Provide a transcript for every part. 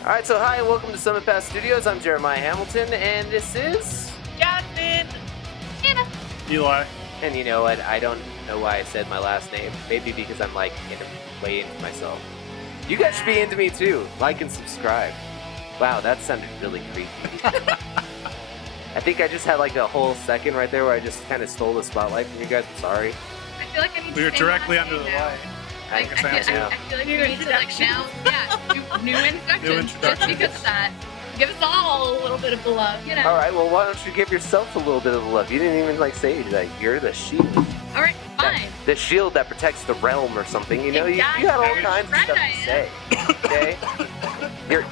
Alright, so hi and welcome to Summit Pass Studios. I'm Jeremiah Hamilton, and this is... Jasmine! Anna. Eli. And you know what? I don't know why I said my last name. Maybe because I'm like way into myself. You guys should be into me too. Like and subscribe. Wow, that sounded really creepy. I think I just had like a whole second right there where I just kind of stole the spotlight from you guys. I'm sorry. I feel like I need We were to say my directly last under the name now. light. Like, I guess I feel like we need to like now, new introductions. Just because of that. Give us all a little bit of the love, you know. Alright, well why don't you give yourself a little bit of love? You didn't even like say like you're the shield. Alright, fine. The shield that protects the realm or something, you know? You had all kinds of stuff to say. Okay?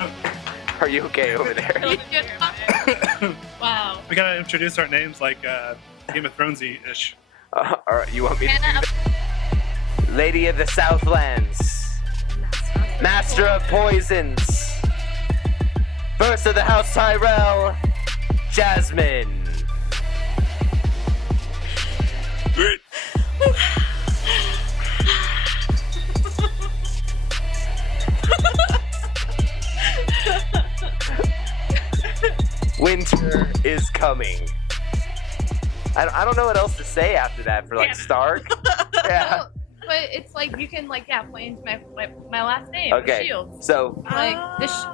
Are you okay over there? Wow. We gotta introduce our names like Game of Thrones-y-ish. Alright, you want me to Hannah, do that? Lady of the Southlands. Master of Poisons. First of the House Tyrell. Jasmine. Winter is coming. I don't know what else to say after that for like Stark. Yeah. but it's like you can like play into my last name. Okay. The shield. So Like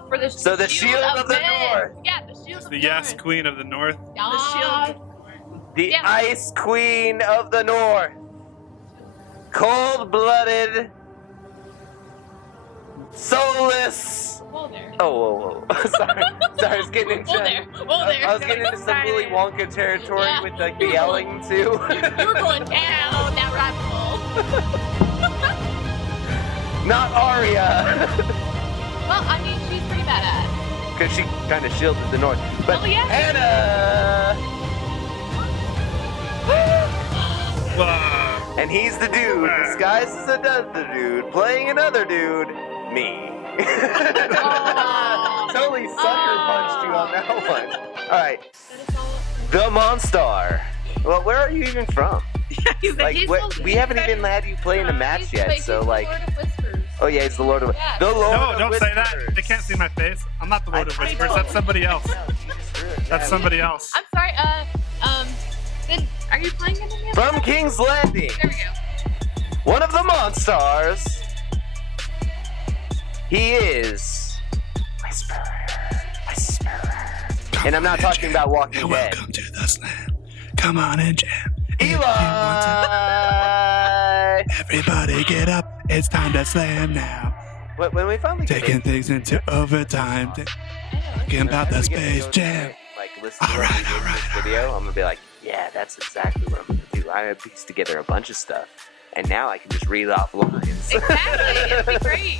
for the So the shield of the men. North. Yeah, the shield of The the Yes North. Queen of the North. The shield. the Yeah. Ice Queen of the North. Cold-blooded. Soulless. Whoa there. Oh, whoa. Sorry, I was getting into. Whoa there. Whoa there. I was getting into some Willy Wonka territory Yeah. with like the yelling too. You were going down that rabbit hole. Not Arya, Well, I mean, she's pretty badass. because she kind of shielded the North. But Oh, yeah. Hannah, Wow. and he's the dude disguised as another dude playing another dude. Me. Totally sucker punched you on that one. All right, the Monstar. Well, where are you even from? He's Like, we haven't even had you play in a match yet, so like. Oh yeah, he's the Lord of Yeah. the Lord No, of don't say that. Whispers. They can't see my face. I'm not the Lord of I Whispers. know. That's somebody else. No, you just threw it. That's Yeah. somebody else. I'm sorry, are you playing it in the From King's Landing, There we go. one of the Monstars. He is Whisperer. And I'm not talking about Walking Dead. Welcome to the slam. Come on in, Jam. Eli. Everybody get up. It's time to slam now. When we finally get Taking things into overtime. Talking about the Space Jam. Like listen to All right, what we did all in right, this video, I'm gonna be like, yeah, that's exactly what I'm gonna do. I pieced together a bunch of stuff, and now I can just read off lines. Exactly, it'll be great.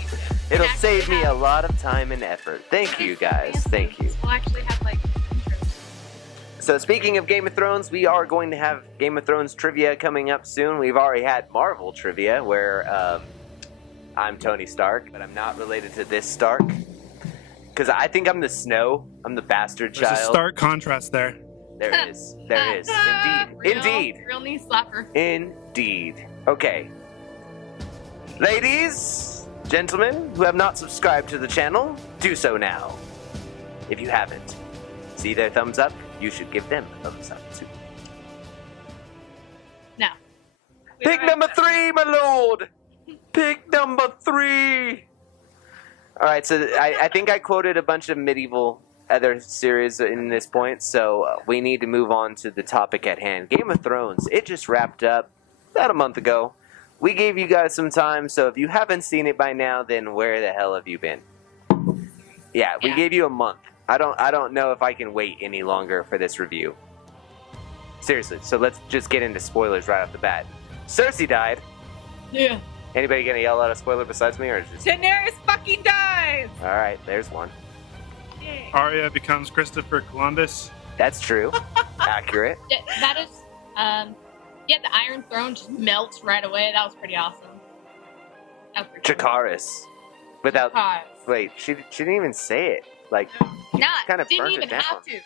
It'll actually save me a have- lot of time and effort. Thank you guys. Thank you. We'll actually have like. So speaking of Game of Thrones, we are going to have Game of Thrones trivia coming up soon. We've already had Marvel trivia where I'm Tony Stark, but I'm not related to this Stark. Because I think I'm the Snow. I'm the bastard There's a child. stark contrast there. There it is. There it is. Indeed. Real, Indeed. Real knee slapper. Indeed. Okay. Ladies, gentlemen who have not subscribed to the channel, do so now. If you haven't, see their thumbs up, you should give them a thumbs up too. Now. Pick number 3, my lord! Pick number 3! Alright, so I think I quoted a bunch of medieval other series in this point, so we need to move on to the topic at hand. Game of Thrones, it just wrapped up about a month ago. We gave you guys some time, so if you haven't seen it by now, then where the hell have you been? Yeah, we gave you a month. I don't know if I can wait any longer for this review. Seriously, so let's just get into spoilers right off the bat. Cersei died. Yeah. Anybody gonna yell out a spoiler besides me, or is just... Daenerys fucking dies! Alright, there's one. Yay. Arya becomes Christopher Columbus. That's true. Accurate. That is, the Iron Throne just melts right away. That was pretty awesome. That was pretty cool. Dracarys. Without... Pause. Wait, she didn't even say it. Like, Nah, kind of didn't burnt even it down. have to.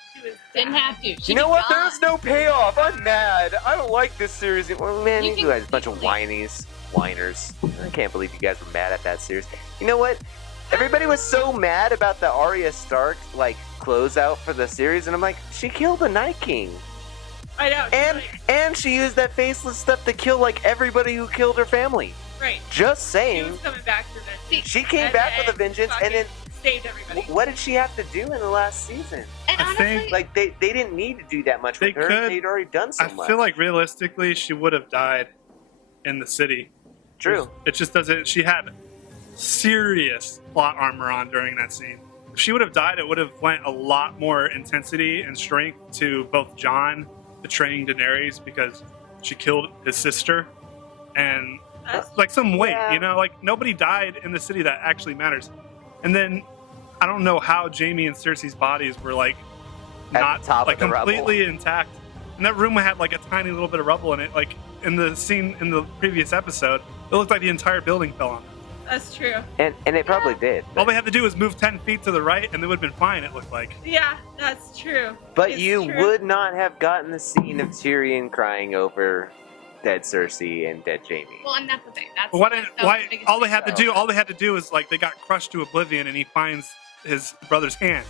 Didn't have to. She You know was what? gone. There's no payoff. I'm mad. I don't like this series. Well, man, You you can guys are a bunch of easily- whinies. Whiners. I can't believe you guys were mad at that series. You know what? Everybody was so mad about the Arya Stark like closeout for the series, and I'm like, she killed the Night King, I know. and she used that faceless stuff to kill like everybody who killed her family. Right. Just She saying, was coming back for vengeance. she came And back with a then vengeance, and then saved everybody. what did she have to do in the last season? And I honestly, think- Like they didn't need to do that much with They her. could- They'd already done so I much. feel like realistically, she would have died in the city. True. It just doesn't. She had serious plot armor on during that scene. If she would have died, it would have lent a lot more intensity and strength to both Jon betraying Daenerys because she killed his sister, and That's- like some weight. Yeah. You know, like nobody died in the city that actually matters. And then I don't know how Jaime and Cersei's bodies were like At not the top like of the rubble. completely intact. And that room had like a tiny little bit of rubble in it. Like in the scene in the previous episode, it looked like the entire building fell on them. That's true. And it probably did. All they had to do was move 10 feet to the right, and they would have been fine. It looked like. Yeah, that's true. But It's you true. would not have gotten the scene of Tyrion crying over dead Cersei and dead Jaime. well, and that's the thing. That's Why that didn't? was Why? the biggest All they thing. had to do. All they had to do is like they got crushed to oblivion, and he finds his brother's hand,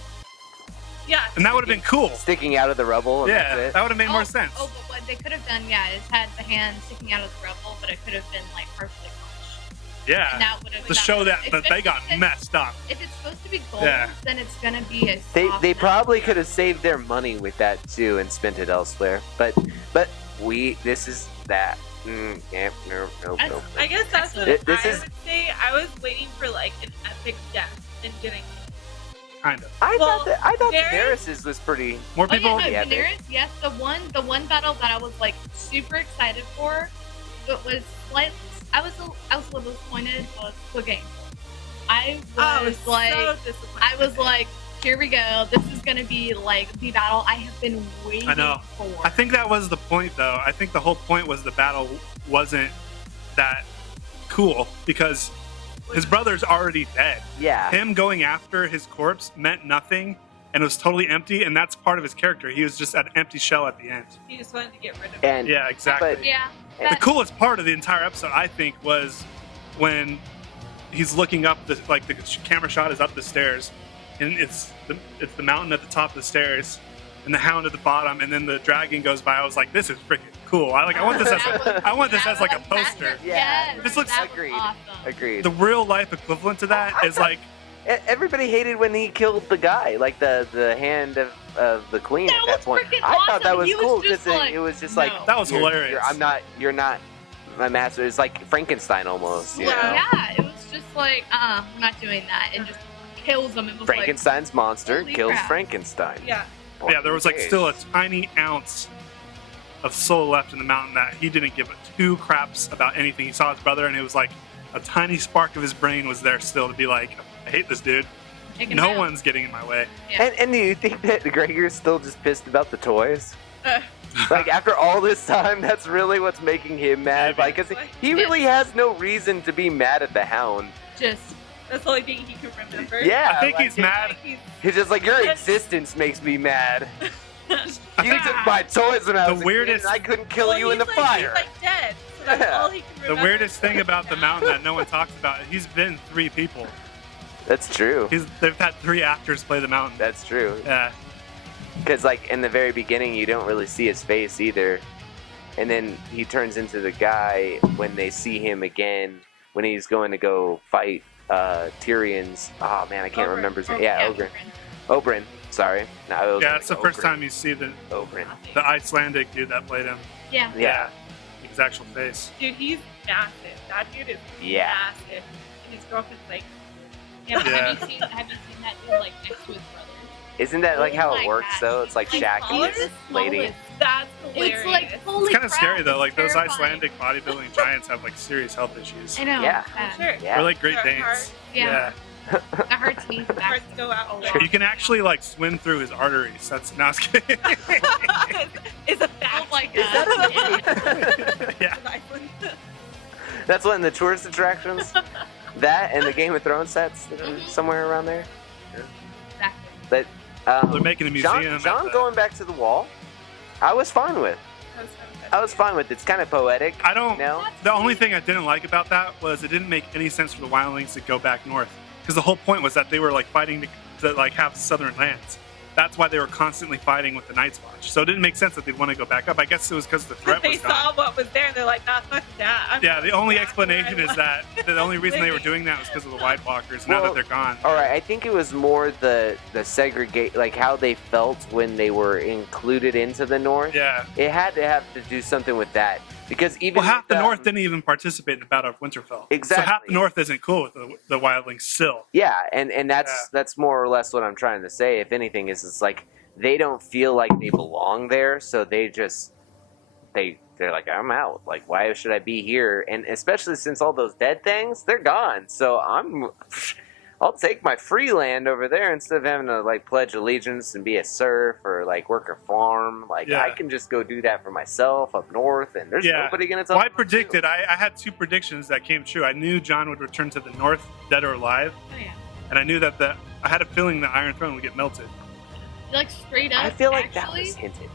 Yeah. and that would have been cool. Sticking out of the rubble. And Yeah, that's that it. would have made more sense. Oh, but what they could have done, yeah, is had the hand sticking out of the rubble, but it could have been like partially punched. And Yeah, that would have to show that they especially got if- messed up. If it's supposed to be gold, Yeah. then it's gonna be a. They soft probably metal. could have saved their money with that too and spent it elsewhere. But this is that. Yeah, no. That's- I guess that's what This I is- would say. I was waiting for like an epic death and getting. Kind of. I Well, thought Daenerys- Daenerys was pretty. More Oh yeah, people. no, Yeah, Daenerys. Yes, the one battle that I was like super excited for, but was like I was a little disappointed was Clegane. I was so like, disappointed. I was like, here we go. This is gonna be like the battle I have been waiting I know. for. I think that was the point, though. I think the whole point was the battle wasn't that cool because his brother's already dead. Yeah. Him going after his corpse meant nothing, and it was totally empty. And that's part of his character. He was just an empty shell at the end. He just wanted to get rid of it. And Yeah, exactly. yeah, The that- coolest part of the entire episode, I think, was when he's looking up the camera shot is up the stairs, and it's the mountain at the top of the stairs, and the Hound at the bottom, and then the dragon goes by. I was like, this is freaking cool. I want this as like a poster. Yeah. Yes, This looks- that was Agreed. awesome. agreed. The real life equivalent to that is like Everybody hated when he killed the guy, like the hand of the queen That at that was point. freaking I thought awesome. that was He was cool just because like, it was just no. like That was hilarious. You're not my master. It's like Frankenstein almost. You know? Yeah, it was just like, I'm not doing that, and just kills him. It was Frankenstein's monster holy kills crap. Frankenstein. Yeah. yeah, there was like still a tiny ounce of soul left in the mountain that he didn't give two craps about anything. He saw his brother, and it was like a tiny spark of his brain was there still to be like, I hate this dude. like, take him No down. one's getting in my way. Yeah. And do you think that Gregor's still just pissed about the toys? Uh, Like after all this time, that's really what's making him mad. Maybe. Like, 'cause he really has no reason to be mad at the Hound. Just that's the only thing he can remember. Yeah, I think like, he's mad. He's just like, your Yes. existence makes me mad. I You think took my toys when I the was weirdest- a kid, and I couldn't kill Well, you in the he's like, fire. He's like dead. So that's Yeah. all he can the remember. weirdest thing about the mountain that no one talks about, he's been 3 people. That's true. They've had 3 actors play the mountain. That's true. Yeah. Because like in the very beginning, you don't really see his face either, and then he turns into the guy when they see him again when he's going to go fight Tyrion's. Oh man, I can't Oberyn. remember his name. Yeah, Oberyn. Oberyn. Oberyn. Sorry. No, it was Yeah, like it's the first Oberyn. time you see the Oberyn. Icelandic dude that played him. Yeah. Yeah. His actual face. Dude, he's massive. That dude is Yeah. massive. And his girlfriend's like, Yeah. Yeah. Have you seen that dude like next to his brother? Isn't that like Oh how my it works God. though? It's like Like, Shaq taller? and his lady. Smallest. that's hilarious. It's like holy It's kind of crap, scary though. it's Like those terrifying. Icelandic bodybuilding giants have like serious health issues. I know. Yeah. Yeah. Sure. Yeah. They're like Great Their Danes. heart- Yeah. That hurts me. His hearts go out a Oh, lot. You can actually like swim through his arteries. That's not kidding. It's a fact. Oh my Is god. that yeah. That's what in the tourist attractions. That and the Game of Thrones sets that are Mhm. somewhere around there. Exactly. But They're making a museum. John at the- going back to the wall, I was fine with. I was fine with. It's kind of poetic. I don't. No. The only thing I didn't like about that was it didn't make any sense for the wildlings to go back north. because the whole point was that they were like fighting to like have southern lands. That's why they were constantly fighting with the Night's Watch. So it didn't make sense that they'd want to go back up. I guess it was because the threat They was saw gone. what was there and they're like, nah, fuck that. I'm Yeah, the going only back where explanation I is was." that the only reason they were doing that was because of the White Walkers. Now Well, that they're gone, All right, I think it was more the segregate, like how they felt when they were included into the North. yeah. It had to have to do something with that because even Well, half with, the North didn't even participate in the Battle of Winterfell. Exactly. So half the North isn't cool with the wildlings still. Yeah, and that's Yeah. that's more or less what I'm trying to say. If anything, is it's like they don't feel like they belong there, so they're like, I'm out. Like, why should I be here? And especially since all those dead things, they're gone. So I'll take my free land over there instead of having to like pledge allegiance and be a serf or like work a farm. Like Yeah. I can just go do that for myself up north, and there's Yeah. nobody gonna tell Well, me I what to do. predicted. I had 2 predictions that came true. I knew Jon would return to the North, dead or alive, Oh yeah. and I knew that I had a feeling the Iron Throne would get melted. Like straight up. I feel like that actually, was hinted.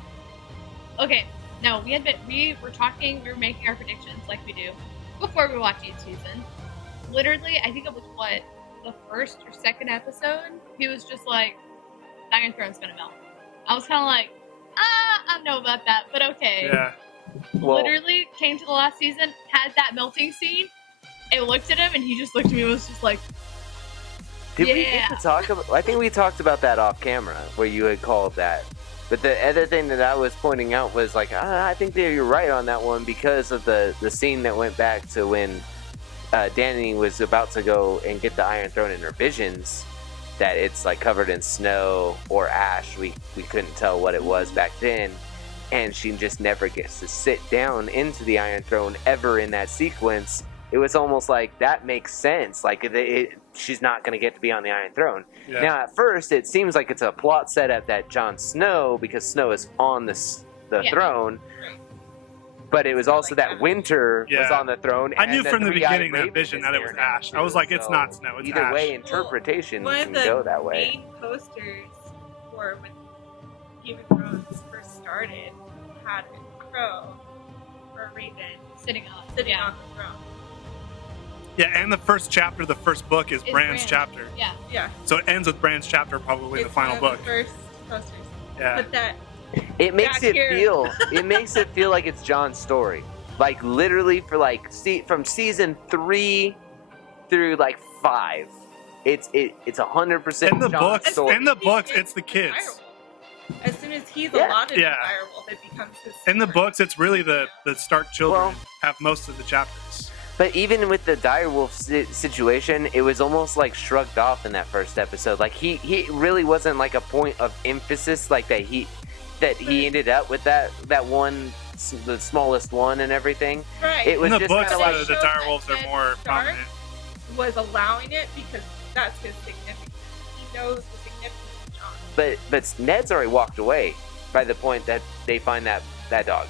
Okay, no, we were making our predictions like we do before we watch each season. Literally, I think it was the first or second episode, he was just like, the Iron Throne's gonna melt. I was kind of like, I don't know about that, but okay. Yeah. Well, Literally came to the last season, had that melting scene, and looked at him, and he just looked at me and was just like, did we yeah. get to talk about? I think we talked about that off camera, where you had called that. But the other thing that I was pointing out was like, I think that you're right on that one because of the scene that went back to when Dany was about to go and get the Iron Throne in her visions. That it's like covered in snow or ash. We couldn't tell what it was back then, and she just never gets to sit down into the Iron Throne ever in that sequence. It was almost like that makes sense. Like she's not going to get to be on the Iron Throne. Yeah. Now, at first, it seems like it's a plot setup that Jon Snow, because Snow is on the Yeah. throne, but it was also that Winter was Yeah. on the throne. I and knew the from the three-eyed beginning that raven vision is that it there was now, Ash. I was too, like, it's so not Snow, it's either Ash. way, interpretation One can of the go that way. main posters for when Game of Thrones first started had a crow or a raven sitting on. sitting yeah. on the throne. Yeah, and the first chapter, the first book is It's Bran's Bran. chapter. Yeah. Yeah, So it ends with Bran's chapter, probably it's the final one book. of the first posters. Yeah. But that It makes back it here. feel like it's Jon's story. Like literally for like from season 3 through like 5. It's 100% In the Jon's books, story. in the books, He's it's the kids. direwolf. As soon as he's Yeah. allotted Yeah. to direwolf, it becomes his In the story. books, it's really the Stark children Well- have most of the chapters. But even with the direwolf situation, it was almost like shrugged off in that first episode. Like he really wasn't like a point of emphasis like that he ended up with that one, the smallest one and everything. Right. It was In the just books, kinda like- the direwolves are more Stark prominent. was allowing it because that's his significance. He knows the significance of Jon. But Ned's already walked away by the point that they find that dog.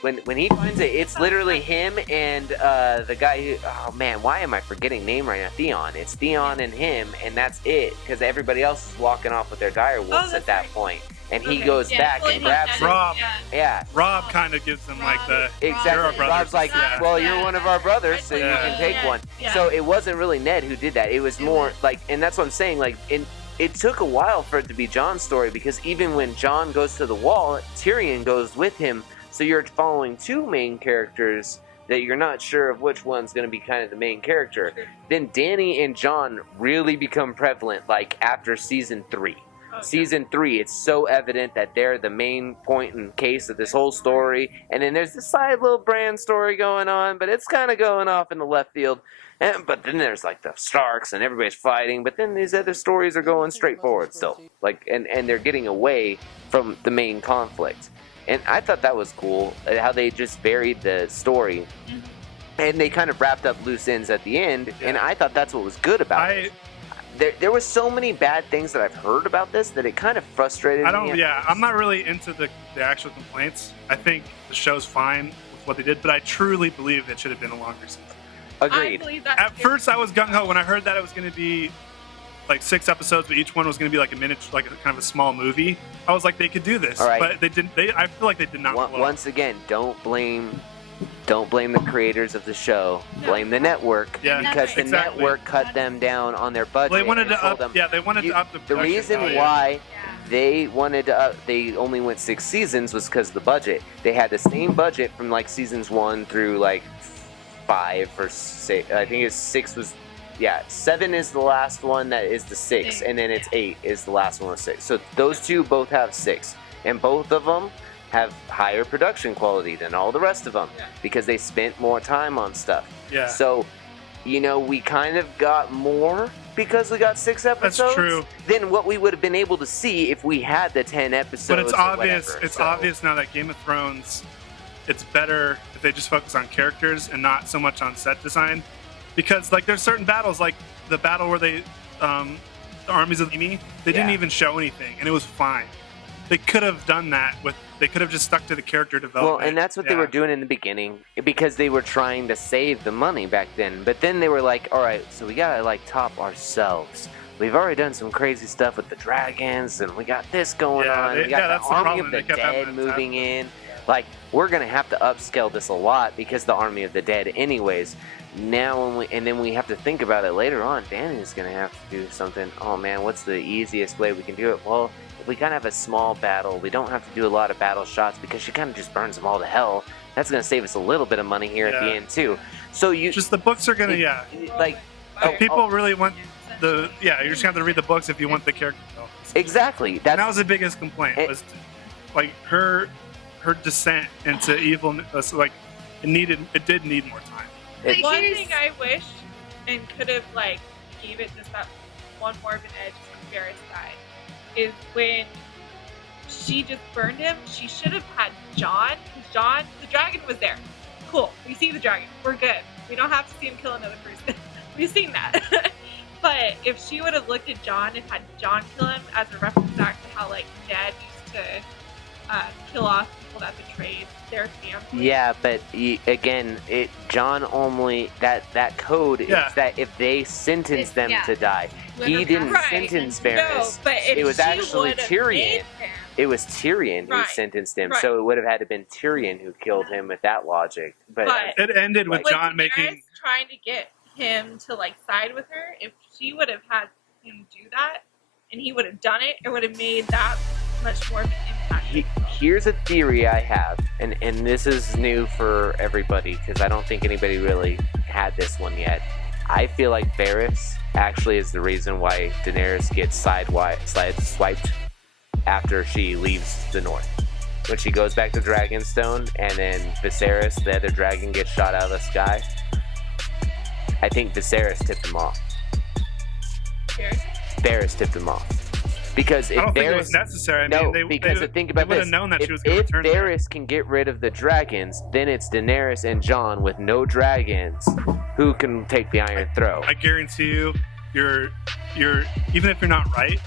When he finds it, it's literally him and the guy who, oh man, why am I forgetting name right now? Theon. It's Theon and him, and that's it. Because everybody else is walking off with their dire wolves that's at that right. point. And he Okay. goes Yeah, back well, and he grabs does him. that. Rob. Yeah. Yeah, Rob kind of gives them like the exactly. You're our brothers. Rob's like, Yeah. well, Yeah. you're one of our brothers, so you Yeah. can take Yeah. one. Yeah. So it wasn't really Ned who did that. It was more like, and that's what I'm saying. Like, it took a while for it to be Jon's story because even when Jon goes to the wall, Tyrion goes with him. So you're following 2 main characters that you're not sure of which one's going to be kind of the main character. Sure. Then Dany and Jon really become prevalent like after season 3. Oh, Season 3, it's so evident that they're the main point and case of this whole story. And then there's this side little Bran story going on, but it's kind of going off in the left field. But then there's like the Starks and everybody's fighting. But then these other stories are going straight forward still. Like, and they're getting away from the main conflict. And I thought that was cool, how they just varied the story. Mhm. And they kind of wrapped up loose ends at the end. And I thought that's what was good about it. There was so many bad things that I've heard about this that it kind of frustrated I me. don't. at Yeah, first. I'm not really into the actual complaints. I think the show's fine with what they did, but I truly believe it should have been a longer season. I Agreed. believe that At first, I was gung ho when I heard that it was going to be like 6 episodes, but each one was going to be like a minute, like a kind of a small movie. I was like, they could do this, All right. but they didn't. I feel like they did not. pull it off. Once again, don't blame don't blame the creators of the show. Blame the network. Yeah, Because the exactly. network cut them down on their budget. Well, they wanted and to told up. them, Yeah, they wanted you- to up the. the production reason value. why Yeah. they wanted to they only went 6 seasons was because of the budget. They had the same budget from like seasons 1 through like 5 or 6. I think it's 6 was 7 is the last one that is the 6, and then it's 8 is the last one with 6. So those two both have 6, and both of them have higher production quality than all the rest of them Yeah. because they spent more time on stuff. Yeah, So, we kind of got more because we got 6 episodes true. than what we would have been able to see if we had the 10 episodes. but it's or obvious. whatever. It's So, obvious now that Game of Thrones, it's better if they just focus on characters and not so much on set design, because like there's certain battles, like the battle where they, the armies of Emi, they didn't Yeah. even show anything, and it was fine. They could have done that with. They could have just stuck to the character development. Well, and that's what they Yeah. were doing in the beginning because they were trying to save the money back then. But then they were like, all right, so we gotta like top ourselves. We've already done some crazy stuff with the dragons, and we got this going Yeah, on. they- We got yeah, the that's the army problem. of the They kept having dead that moving in. Like, we're gonna have to upscale this a lot because the army of the dead, anyways. Now, then we have to think about it later on. Danny's gonna have to do something. Oh man, what's the easiest way we can do it? Well, if we kind of have a small battle, we don't have to do a lot of battle shots because she kind of just burns them all to hell. That's gonna save us a little bit of money here at the Yeah. end too. So you Just the books are gonna. it- Yeah, like people really want the. Yeah, you're just gonna have to read the books if you want the character development. exactly. And that That's was the biggest complaint. It- Was like her descent into evil. Like it did need more time. It- One Here's- thing I wish and could have like gave it just that one more of an edge from Varys' side is when she just burned him. She should have had John, because John, the dragon was there. Cool, we see the dragon. We're good. We don't have to see him kill another person. We've seen that. But if she would have looked at John and had John kill him as a reference back to how like Ned used to kill off people that betrayed their family. yeah, but again, John only that code Yeah. is that if they sentence them Yeah. to die, he Whoever didn't passed Right. sentence No, Varys. but if It was she actually would've Tyrion. made him- It was Tyrion who Right. sentenced him, Right. so it would have had to been Tyrion who killed him with that logic. But But- It ended with Was John Daenerys making. trying to get him to like side with her. If she would have had him do that, and he would have done it, it would have made that much more of an impact. here's a theory I have, and this is new for everybody because I don't think anybody really had this one yet. I feel like Varys actually is the reason why Daenerys gets sideswiped after she leaves the North. When she goes back to Dragonstone, and then Viserys, the other dragon, gets shot out of the sky. I think Viserys tipped him off. Varys tipped him off. Because I if don't think it was Varys... necessary. I No, mean, because think about they would this. have known that if, she was going to if return. there. Varys can get rid of the dragons, then it's Daenerys and Jon with no dragons who can take the Iron Throne. I guarantee you, you're even if you're not right,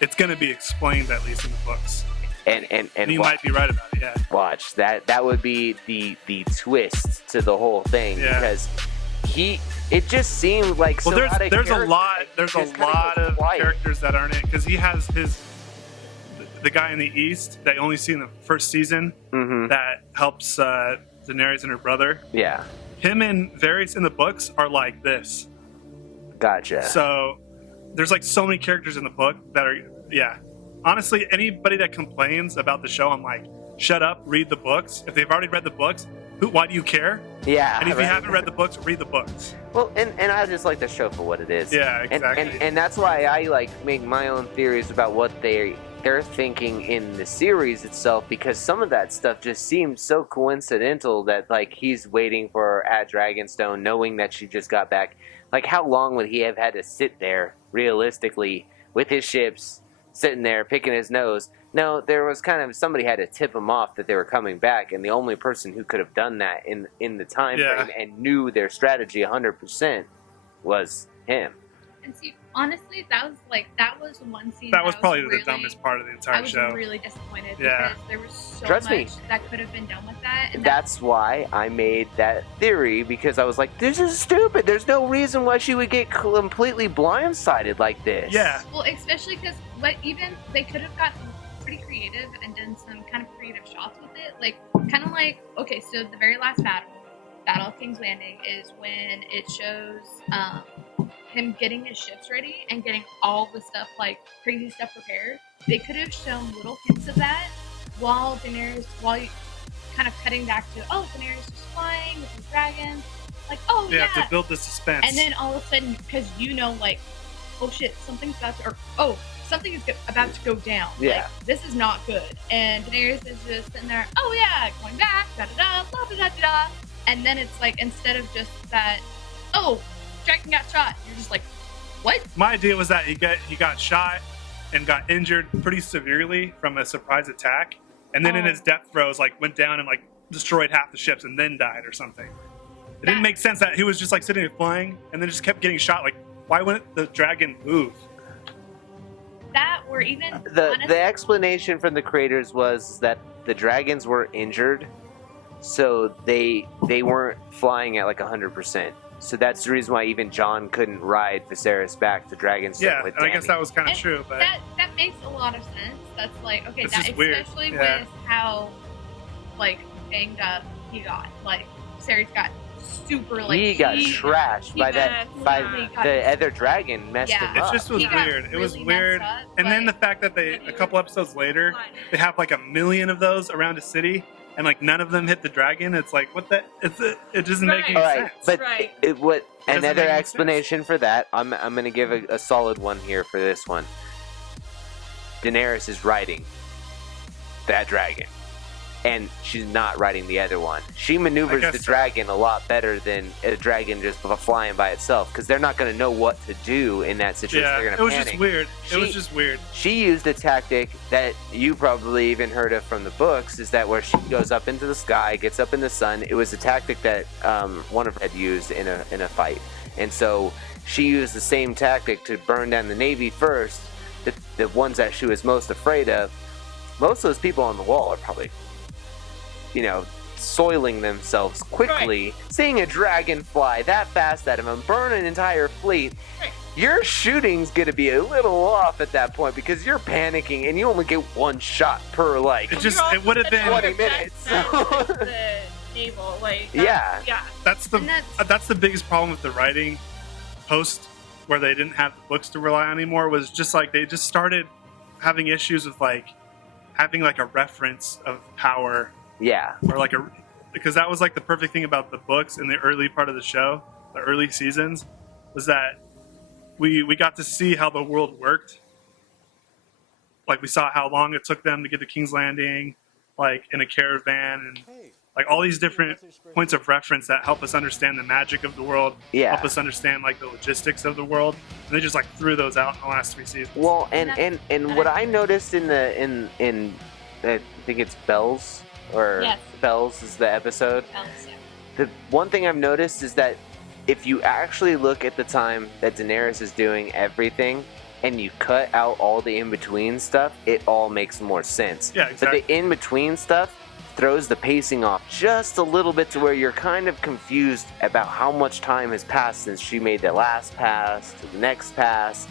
it's going to be explained at least in the books. And You watch, might be right about it. Yeah. watch that would be the twist to the whole thing Yeah. because it just seemed like Well, so out of there's a character. lot Like, there's he a just kinda lot goes of quiet. characters that aren't in because he has the guy in the East that you only see in the first season Mhm. that helps Daenerys and her brother. Yeah, Him and Varys in the books are like this. gotcha. So there's like so many characters in the book that are honestly, anybody that complains about the show, I'm like, shut up, read the books. If they've already read the books, why do you care? Yeah, And if you right. haven't read the books, read the books. Well, and I just like the show for what it is. Yeah, exactly. And that's why I like make my own theories about what they're thinking in the series itself, because some of that stuff just seems so coincidental that like he's waiting for her at Dragonstone knowing that she just got back. Like how long would he have had to sit there realistically with his ships sitting there picking his nose? No, there was kind of somebody had to tip him off that they were coming back, and the only person who could have done that in the time Yeah. frame and knew their strategy 100% was him. And see, honestly, that was one scene That was probably really, the dumbest part of the I entire was show. really disappointed Yeah. because there was so Trust me. much that could have been done with that. And That's why I made that theory, because I was like, this is stupid. There's no reason why she would get completely blindsided like this. Yeah. well, especially because they could have gotten pretty creative and done some kind of creative shots with it. Like, kind of like, okay, so the very last Battle of King's Landing, is when it shows him getting his ships ready and getting all the stuff, like crazy stuff prepared. They could have shown little hints of that while you kind of cutting back to, oh, Daenerys is flying with the dragons. Like, oh, yeah. To build the suspense. And then all of a sudden, because like, oh shit, something's about to, or oh, something is about to go down. Yeah. Like, this is not good. And Daenerys is just sitting there, oh yeah, going back, da da da, blah da da da. And then it's like, instead of just that, oh, dragon got shot, you're just like, what? My idea was that he got shot and got injured pretty severely from a surprise attack, and then in his death throes, like went down and like destroyed half the ships and then died or something. It didn't make sense that he was just like sitting there flying and then just kept getting shot. Like, why wouldn't the dragon move? That, or even The explanation from the creators was that the dragons were injured, so they weren't flying at like 100%. So that's the reason why even Jon couldn't ride Viserys back to Dragonstone Yeah, with and I guess Dany. that was kind of And true, but that makes a lot of sense. That's like, okay, It's that just weird. especially Yeah. with how like banged up he got. Like, Viserys got super like he got trashed by really got- the other dragon messed Yeah. him it up. just was He got weird. It was really weird. messed up, And then the but- fact that a couple episodes later, they have like 1 million of those around a city, and like none of them hit the dragon. It's like, what the? It doesn't make any All right, sense. but Right. what Doesn't another make any explanation for that? I'm going to give a solid one here for this one. Daenerys is riding that dragon, and she's not riding the other one. She maneuvers guess the so. dragon a lot better than a dragon just flying by itself, because they're not going to know what to do in that situation. yeah, They're it going was to just panic. weird. It was She- just weird. She used a tactic that you probably even heard of from the books, is that where she goes up into the sky, gets up in the sun. It was a tactic that one of them had used in a fight. And so she used the same tactic to burn down the Navy first, the ones that she was most afraid of. Most of those people on the wall are probably, soiling themselves quickly. Seeing a dragon fly that fast at them and burn an entire fleet, Right. your shooting's gonna be a little off at that point, because you're panicking and you only get one shot per It would have been. 20 minutes. The naval, like Yeah. yeah. That's the biggest problem with the writing post, where they didn't have the books to rely on anymore, was just like they just started having issues with like having like a reference of power, Yeah. or like because that was like the perfect thing about the books in the early part of the show, the early seasons, was that we got to see how the world worked. Like, we saw how long it took them to get to King's Landing, like in a caravan, and like all these different points of reference that help us understand the magic of the world, Yeah. help us understand like the logistics of the world, and they just like threw those out in the last 3 seasons. Well, and what I noticed in I think it's Bells, or Yes. Bells is the episode. Else, yeah. The one thing I've noticed is that if you actually look at the time that Daenerys is doing everything, and you cut out all the in-between stuff, it all makes more sense. Yeah, exactly. But the in-between stuff throws the pacing off just a little bit, to where you're kind of confused about how much time has passed since she made the last pass to the next pass.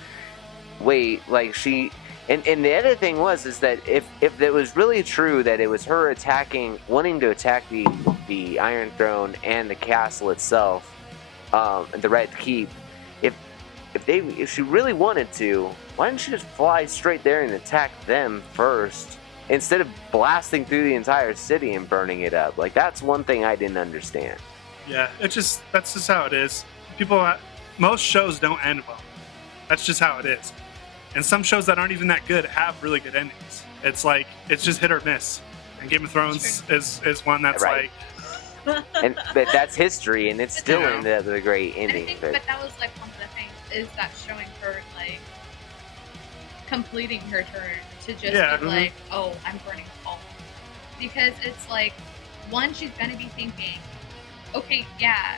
Wait, like she... And the other thing is that if it was really true that it was her wanting to attack the Iron Throne and the castle itself, and the Red Keep, if she really wanted to, why didn't she just fly straight there and attack them first, instead of blasting through the entire city and burning it up? Like, that's one thing I didn't understand. Yeah, that's just how it is. Most shows don't end well. That's just how it is. And some shows that aren't even that good have really good endings. It's like, it's just hit or miss. And Game of Thrones is one that's Right. like, But that's history, and it's still Yeah. ended up with a great And I ending. think, But but that was like one of the things, is that showing her like completing her turn to just Yeah, be like, oh, I'm burning all. Because it's like, one, she's gonna be thinking, okay, yeah,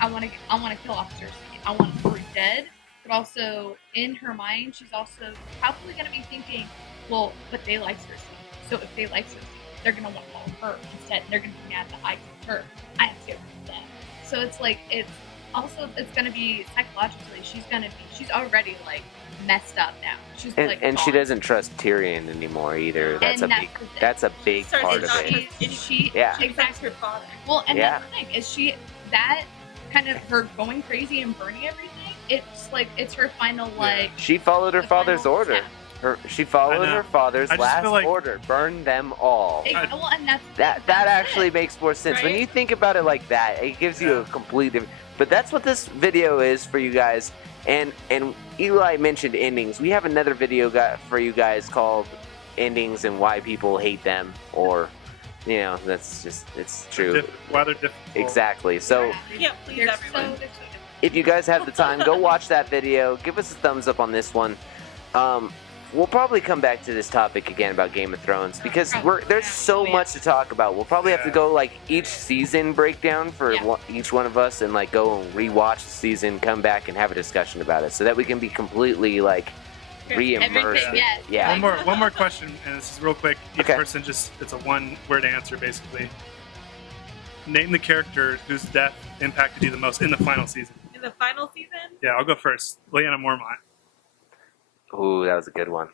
I want to kill Officer C. I want her dead. But also in her mind, she's also probably gonna be thinking, well, but they like Cersei. So if they like Cersei, they're gonna want to follow her instead. They're gonna be mad that I killed her. I have to get rid of them. So it's like, it's gonna be psychologically, she's already like messed up now. She's like, And she gone. doesn't trust Tyrion anymore either. That's And a big. the thing. That's a big Started part of not it. trusting And she, Yeah. She exactly. exactly her father. Well, and Yeah. that's the thing is that kind of her going crazy and burning everything. It's like it's her final like. She followed her the father's final order. step. She I followed know. her father's I just last feel like- order. Burn them all. Well, and that's That that's actually it. makes more sense when Right? you think about it like that. It gives you a complete different. But that's what this video is for you guys. And Eli mentioned endings. We have another video for you guys called "Endings and Why People Hate Them," or that's just it's true. Why they're difficult. Exactly. So Yeah, You can't please they're everyone. so different. if you guys have the time, go watch that video. Give us a thumbs up on this one. We'll probably come back to this topic again about Game of Thrones because there's so much to talk about. We'll probably have to go like each season breakdown for each one of us and like go and rewatch the season, come back and have a discussion about it so that we can be completely like re-immersed. Everything, yes. Yeah. One more question, and this is real quick. Each Okay. person it's a one-word answer, basically. Name the character whose death impacted you the most in the final season. In the final season, Yeah, I'll go first. Lyanna Mormont. Ooh, that was a good one.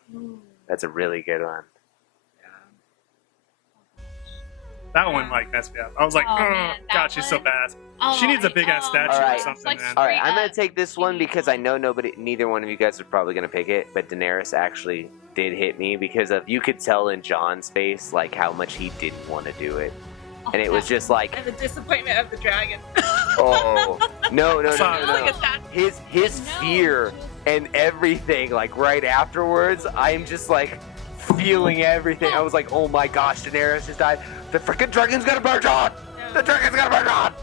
That's a really good one. That one like messed me up. I was like, Oh, oh, man, that God, she's so one? bad. Oh, She needs a big-ass statue or it's something, like man. All right, straight I'm gonna up. take this one because I know neither one of you guys are probably gonna pick it, but Daenerys actually did hit me because you could tell in John's face like how much he didn't want to do it, and it was just like, and the disappointment of the dragon. oh no, It was like a sad. his fear and everything like right afterwards. I'm just like feeling everything. I was like, oh my gosh, Daenerys just died. The freaking dragon's gonna burn John. The dragon's gonna burn John.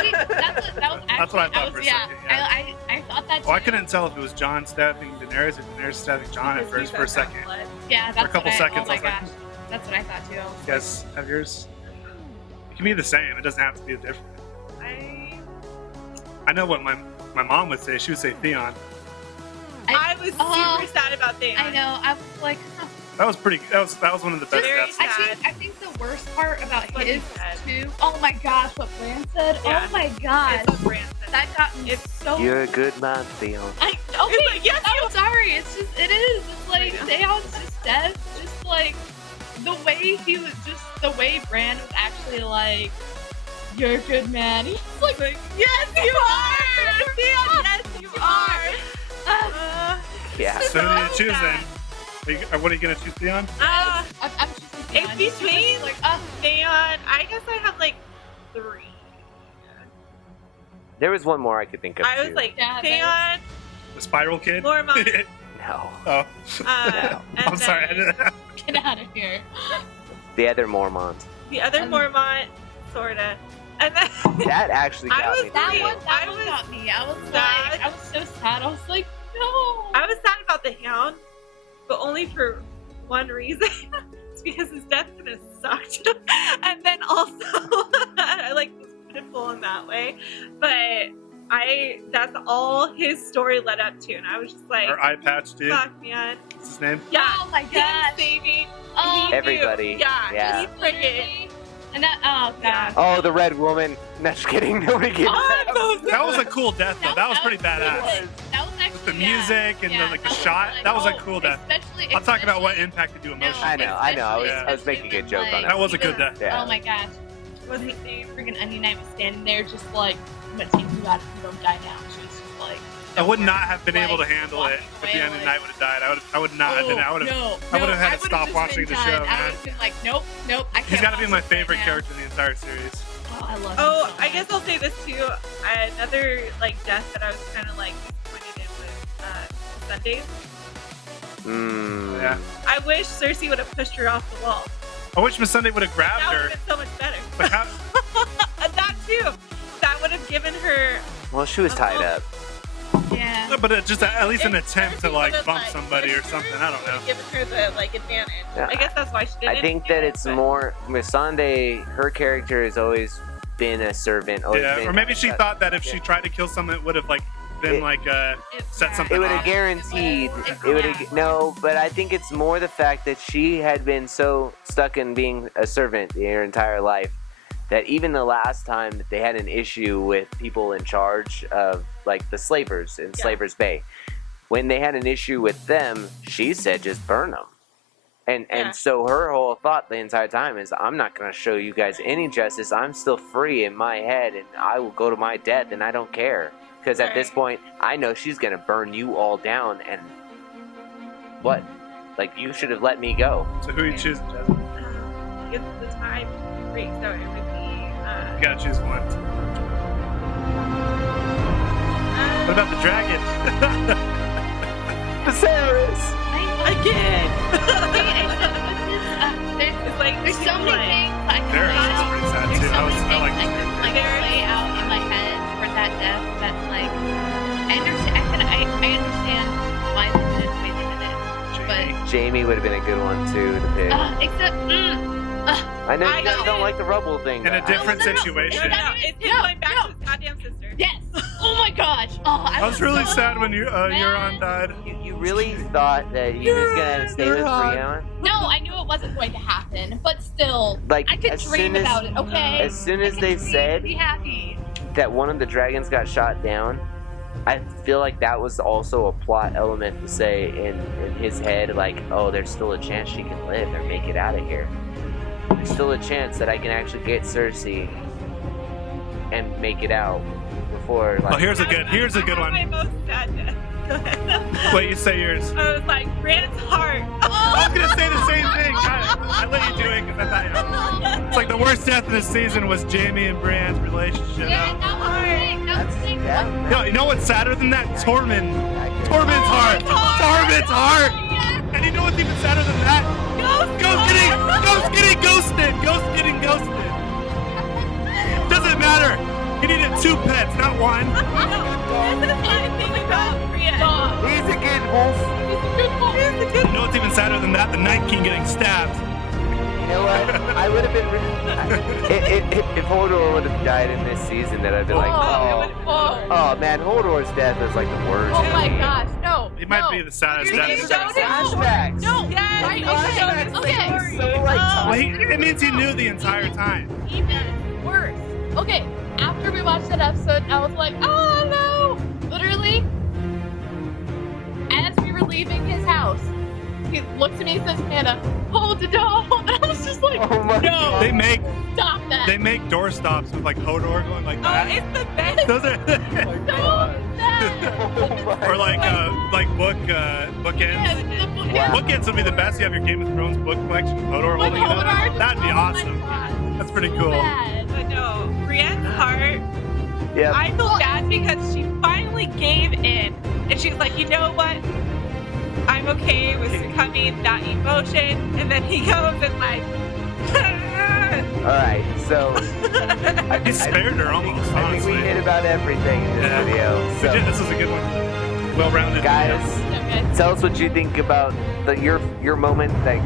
See, that was actually, That's what I thought for a yeah, second, yeah. I thought that too. Well, I couldn't tell if it was Jon stabbing Daenerys or Daenerys stabbing Jon at first for a second. Yeah, that's For a couple what seconds, Oh I my was like, gosh, that's what I thought too. I was You guys have yours? It can be the same. It doesn't have to be different. I know what my mom would say. She would say Theon. I was Oh, super sad about that. I know. I was like, huh. That was pretty. That was one of the best Very deaths. sad. I think the worst part about What his he said. too. Oh my gosh, what Bran said. Yeah. Oh my gosh, It's a Branson. that got me It's so. You're a good man, Theon. Okay, It's like, yes, I'm sorry. It's just it is. It's like I know. Theon's just death. Just like the way he was, just the way Bran was actually like, "You're a good man." He's like, yes, you are. Theon, yes, you are. Yeah. So who do you So choose sad. then? What are you gonna choose, Theon? I'm choosing Theon. It's between like, Theon. I guess I have like 3. There was one more I could think of. I was too. like Yeah, Theon, The Spiral Kid. Mormont, no, Oh, and I'm sorry. then get out of here. the other Mormont. the other Mormont, sorta, and then That actually I got was me. That Wait, one, I that one was got me. I was sad. like, I was so sad. I was like, no. I was sad about the Hound, but only for one reason. It's because his death kind of sucked, and then also I like was pitiful in that way. But that's all his story led up to, and I was just like, Our eye patch dude. fuck, man. What's his name? Yeah, Oh my him gosh. saving Oh, he knew. Everybody. Yeah, Yeah. he friggin'. And that, oh Yeah. god. Oh, the red woman. No, just kidding. Nobody gets Oh, That was a cool death though. That was pretty badass. That was actually With the music and the that was shot, that was a cool death. Especially, I'll talk about what especially- impacted you no, emotionally. I know. I was especially making a when, joke on like, that. That was a he good death. Yeah. Oh my gosh. Was he Freaking Onion Knight was standing there just like, I'm gonna take you out if you don't die now. She was just like, I would not have been able to like, handle it if the end of the night would have died. I would not have been. I would have. no, I would've had to would've stop just watching been the show, done. I man. would have been like, nope, I can't. He's got to be watch my this right favorite now. character in the entire series. Oh, I love him Oh, so I guess much. I'll say this too. Another like death that I was kind of like disappointed in was Sundays. Mm. Yeah. I wish Cersei would have pushed her off the wall. I wish Miss Sunday would have grabbed That would her. have been so much better. But how, That too. That would have given her. Well, she was tied up. Yeah. but just at least an attempt to Cersei like would've, bump like, somebody or pushed her, something. I don't know. would've Given her the like advantage. Yeah. I guess that's why she didn't. I think that it's more Missandei. Her character has always been a servant. always Yeah, been or maybe she that- thought that if she yeah. tried to kill someone, it would have like been It- like set something It would have off. guaranteed. Yeah. It would have no, but I think it's more the fact that she had been so stuck in being a servant her entire life that even the last time that they had an issue with people in charge of like the slavers in Yeah. Slavers Bay, when they had an issue with them, she said just burn them. Yeah. And so her whole thought the entire time is, I'm not going to show you guys any justice. I'm still free in my head, and I will go to my death, and I don't care. Because at this point, I know she's going to burn you all down, and what? Like, you should have let me go. So who you choose, Jasmine? It's the time break, so it would be. You gotta choose one. What about the dragon? Viserys! Again! There's like so too many much. things I can Varys lay is out. pretty sad There's too. so many I like things I can like lay out in my head for that death. That's like I understand why they did it the way they did it, but Jamie would have been a good one, too, to pick. except I know I you guys know. don't like the rubble thing. In a different no, no, no. situation. No, it's him going back to his goddamn sister. yes. Oh my gosh. Oh, I was really so sad when Euron died. You really thought that he was going to stay with Brienne? No, I knew it wasn't going to happen, but still, Like, I could as dream soon as- about it. Okay. As soon as I they could dream, said be happy. that one of the dragons got shot down, I feel like that was also a plot element to say in his head, like, oh, there's still a chance she can live or make it out of here. There's still a chance that I can actually get Cersei and make it out before, like... Oh, here's a good one. My most sad death. Wait, you say yours. I was like, Brand's heart. I was gonna say the same thing. I let you do it because I thought it's like the worst death of the season was Jamie and Brienne's relationship. Yeah, that was sick. That was sick. Yeah. No, you know what's sadder than that? Tormund's heart. Tormund's heart. And you know what's even sadder than that? Ghost getting ghosted. Doesn't matter. He needed 2 pets, not 1. This is my thing about Brienne. He's a good wolf. You know what's even sadder than that? The Night King getting stabbed. You know what? I would have been... if Hodor would have died in this season, then I'd be like, oh man, Hodor's death is like the worst. Oh my gosh, no. It might be the saddest You're death. getting of showed the it. season. Flashbacks. No. Yes, Right, it's okay. so Okay. So like Well, it means he knew the entire time. Even worse. Okay, after we watched that episode, I was like, oh no! Literally, as we were leaving his house, he looks at me and says, Hannah, hold the door. And I was just like, Oh my no, God. They make stop that. doorstops with like Hodor going like Oh, that. it's the best. Those are Stop that. Oh my or like bookends. Yes, the book- Wow. Bookends would be the best. You have your Game of Thrones book collection with Hodor With holding it up. Hodor. That'd be Oh my awesome. God. That's pretty So cool. bad. But no, Brienne's heart. Yeah. I feel bad because she finally gave in, and she's like, you know what? I'm okay with succumbing that emotion, and then he goes and like. All right, so He spared her almost, I think honestly. we hit about everything in this Yeah. video. We So, did- This was a good one. Well-rounded. guys, Okay. tell us what you think about your moment. Like,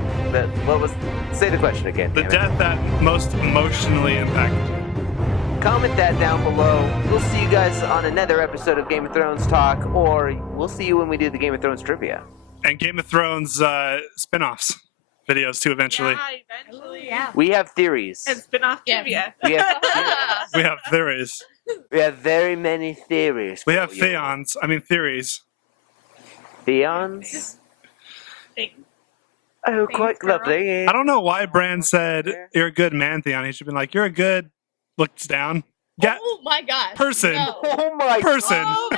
what was? Say the question again. The damn it. death that most emotionally impacted you. Comment that down below. We'll see you guys on another episode of Game of Thrones Talk, or we'll see you when we do the Game of Thrones trivia. And Game of Thrones spin-offs videos too eventually. Yeah, eventually. Yeah. We have theories. And spin-off Yeah. trivia. We have theories. We have theories. We have very many theories. We have for you. theories. Theons. Thanks. Oh, Thanks, quite girl. lovely. I don't know why Bran said you're a good man, Theon. He should have been like, you're a good looks down. Yeah, Oh my gosh. person. No. Oh my person. Oh my